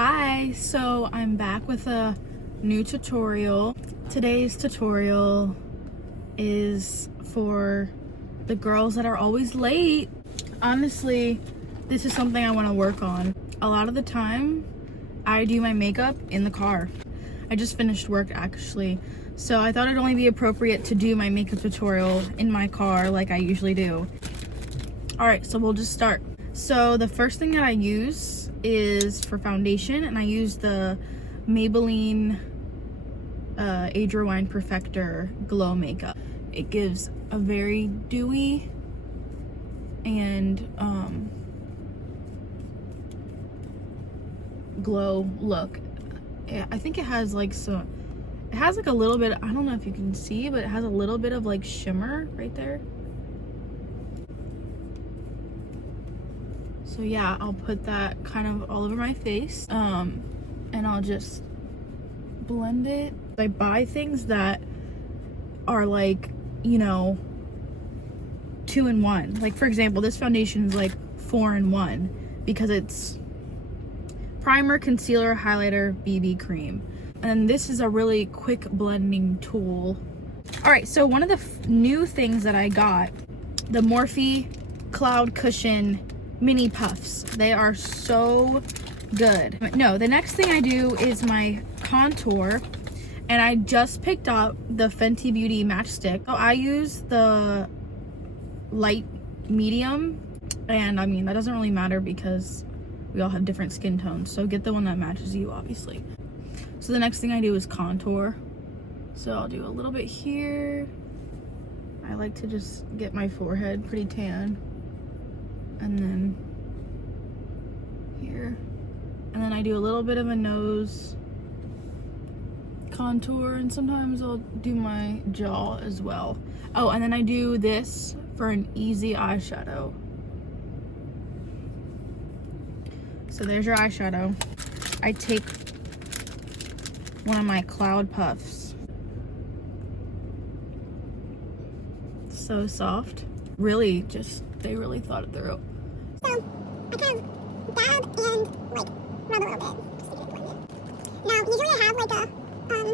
Hi, so I'm back with a new tutorial. Today's tutorial is for the girls that are always late. Honestly, this is something I want to work on. A lot of the time, I do my makeup in the car. I just finished work actually, so I thought it'd only be appropriate to do my makeup tutorial in my car like I usually do. Alright, so we'll just start. So the first thing that I use is for foundation, and I use the Maybelline Age Rewind Perfector Glow Makeup. It gives a very dewy and glow look. I think it has like a little bit, I don't know if you can see, but it has a little bit of like shimmer right there. So yeah, I'll put that kind of all over my face, and I'll just blend it. I buy things that are like, you know, 2-in-1. Like for example, this foundation is like 4-in-1 because it's primer, concealer, highlighter, BB cream. And this is a really quick blending tool. All right, so one of the new things that I got, the Morphe Cloud Cushion Mini Puffs. They are so good. No, the next thing I do is my contour, and I just picked up the Fenty Beauty Matchstick. So I use the light medium, and I mean, that doesn't really matter because we all have different skin tones, so get the one that matches you, obviously. So the next thing I do is contour. So I'll do a little bit here. I like to just get my forehead pretty tan. And then here. And then I do a little bit of a nose contour, and sometimes I'll do my jaw as well. Oh, and then I do this for an easy eyeshadow. So there's your eyeshadow. I take one of my Cloud Puffs. So soft. Really just, they really thought it through. So I kind of dab and like rub a little bit just to get it blended. Now usually I have like a on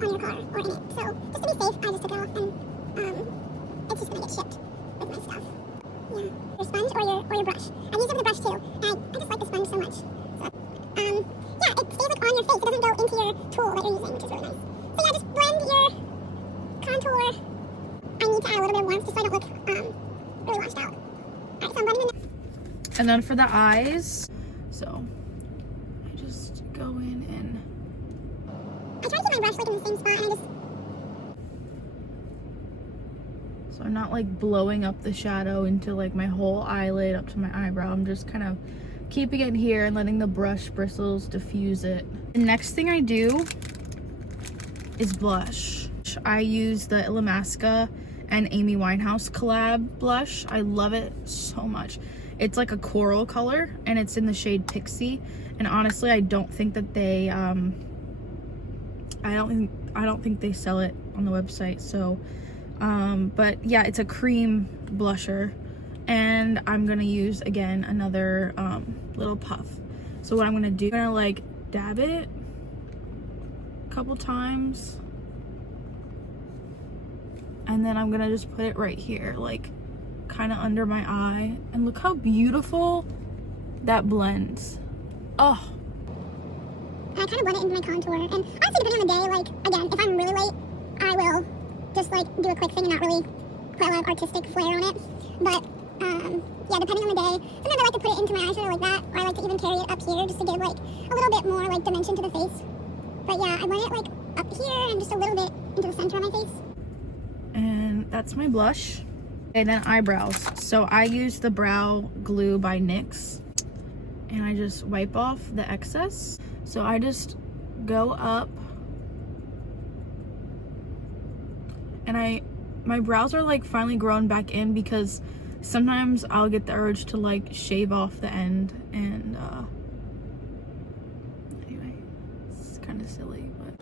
your car or in it. So just to be safe, I just took it off, and it's just gonna get shipped with my stuff. Yeah, your sponge or your brush. I use it with a brush too, and I just like the sponge so much. So yeah, it stays like on your face. It doesn't go into your tool that you're using, which is really nice. So yeah, just blend your contour. I need to add a little bit of warmth just so I don't look really washed out. Alright, so I'm blending the. And then for the eyes, so I just go in and I try to keep my brush like in the same spot, and I just. so I'm not like blowing up the shadow into like my whole eyelid up to my eyebrow. I'm just kind of keeping it here and letting the brush bristles diffuse it. The next thing I do is blush. I use the Illamasqua and Amy Winehouse collab blush. I love it so much. It's like a coral color, and it's in the shade Pixie. And honestly, I don't think that they I don't think they sell it on the website. So but yeah, it's a cream blusher, and I'm gonna use again another little puff. So what I'm gonna do, I'm gonna like dab it a couple times, and then I'm gonna just put it right here, like kind of under my eye, and look how beautiful that blends. Oh, I kind of blend it into my contour, and honestly, depending on the day, like, again, if I'm really late, I will just, like, do a quick thing and not really put a lot of artistic flair on it. But, yeah, depending on the day, sometimes I like to put it into my eyeshadow like that, or I like to even carry it up here just to give, like, a little bit more, like, dimension to the face. But, yeah, I blend it, like, up here and just a little bit into the center of my face. and that's my blush. And then eyebrows. So I use the Brow Glue by NYX, and I just wipe off the excess. So I just go up, and my brows are like finally grown back in, because sometimes I'll get the urge to like shave off the end, and anyway, it's kind of silly, but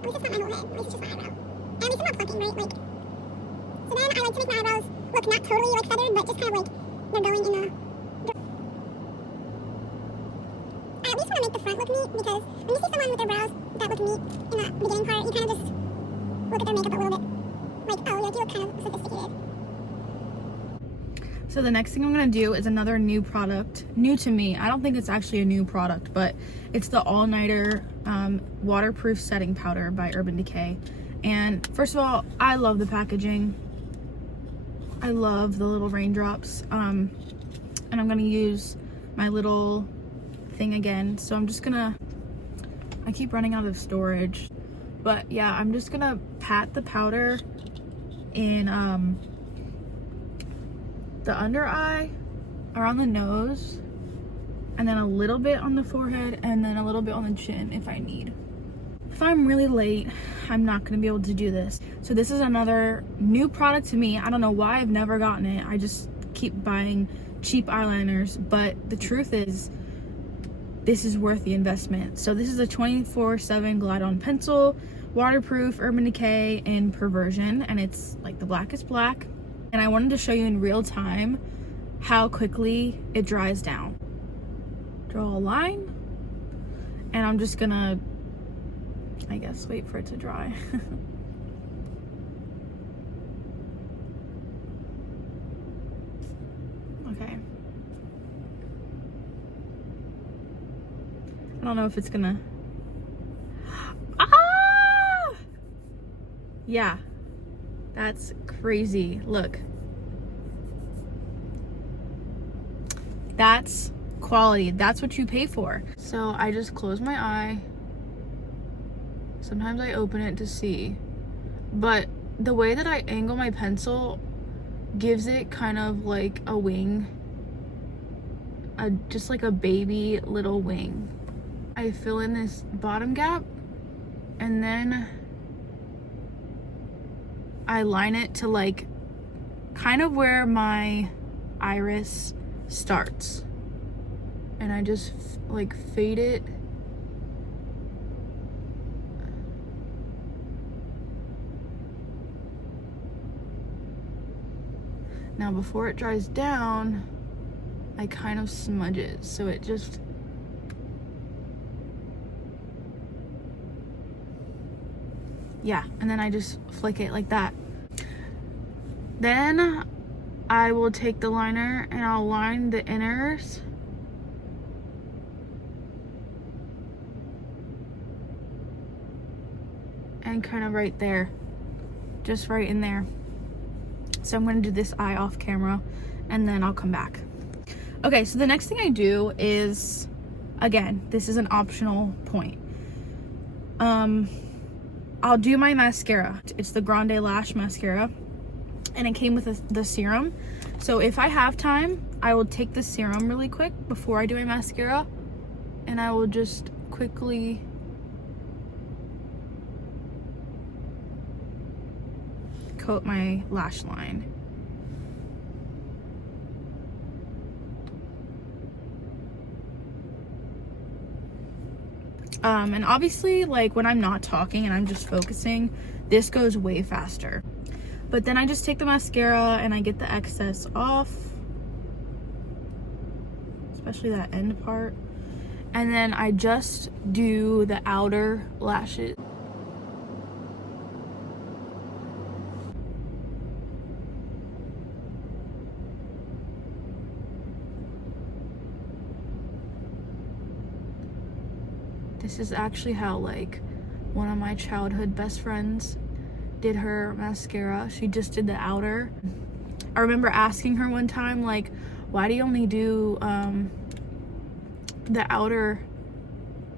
At least it's not my whole head, at least it's just my eyebrow. And at least I'm not plucking, right? Like, so then I like to make my eyebrows look not totally, like, feathered, but just kind of like they're going in a. just want to make the front look neat, because when you see someone with their brows that look neat in the beginning part, you kind of just look at their makeup a little bit like, oh, like you look kind of sophisticated. So the next thing I'm gonna do is another new product, new to me. I don't think it's actually a new product, but it's the All Nighter Waterproof Setting Powder by Urban Decay. And first of all, I love the packaging. I love the little raindrops. And I'm gonna use my little thing again. So I'm just gonna, I keep running out of storage. But yeah, I'm just gonna pat the powder in the under eye, around the nose, and then a little bit on the forehead, and then a little bit on the chin if I need. If I'm really late, I'm not gonna be able to do this. So this is another new product to me. I don't know why I've never gotten it. I just keep buying cheap eyeliners, but the truth is, this is worth the investment. So this is a 24/7 Glide On pencil, waterproof, Urban Decay, and Perversion, and it's like the blackest black. And I wanted to show you in real time how quickly it dries down. Draw a line, and I'm just gonna, I guess, wait for it to dry. Okay. I don't know if it's gonna, yeah, that's crazy. Look, that's quality. That's what you pay for. So I just close my eye. Sometimes I open it to see, but the way that I angle my pencil gives it kind of like a wing, just like a baby little wing. I fill in this bottom gap, and then I line it to like kind of where my iris starts, and I just like fade it. Now before it dries down, I kind of smudge it so it just, yeah, and then I just flick it like that. Then I will take the liner and I'll line the inners. And kind of right there, just right in there. So I'm gonna do this eye off camera and then I'll come back. Okay, so the next thing I do is, again, this is an optional point. I'll do my mascara. It's the Grande Lash mascara, and it came with the serum. So if I have time, I will take the serum really quick before I do my mascara, and I will just quickly coat my lash line. And obviously, like when I'm not talking and I'm just focusing, this goes way faster. But then I just take the mascara and I get the excess off, especially that end part. And then I just do the outer lashes. This is actually how like one of my childhood best friends did her mascara. She just did the outer. I remember asking her one time, like, why do you only do the outer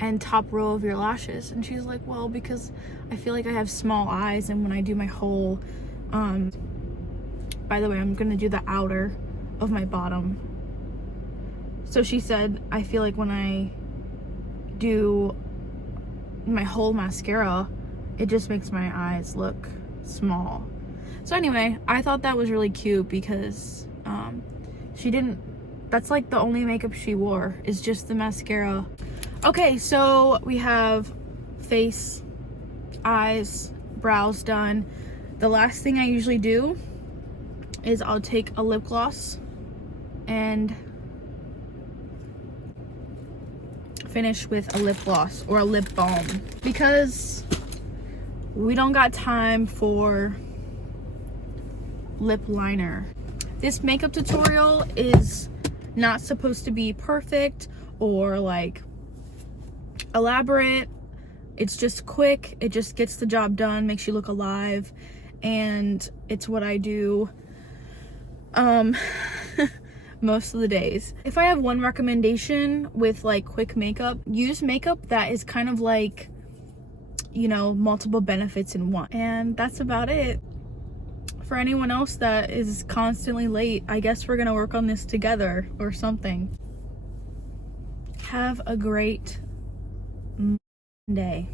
and top row of your lashes? And she's like, well, because I feel like I have small eyes, and when I do my whole, by the way, I'm gonna do the outer of my bottom. So she said, I feel like when I do my whole mascara, it just makes my eyes look small. So anyway, I thought that was really cute because that's like the only makeup she wore, is just the mascara. Okay, so we have face, eyes, brows done. The last thing I usually do is I'll take a lip gloss and finish with a lip gloss or a lip balm because we don't got time for lip liner. This makeup tutorial is not supposed to be perfect or like elaborate. It's just quick. It just gets the job done, makes you look alive, and it's what I do most of the days. If I have one recommendation with like quick makeup, use makeup that is kind of like, you know, multiple benefits in one. And that's about it. For anyone else that is constantly late, I guess we're gonna work on this together or something. Have a great day.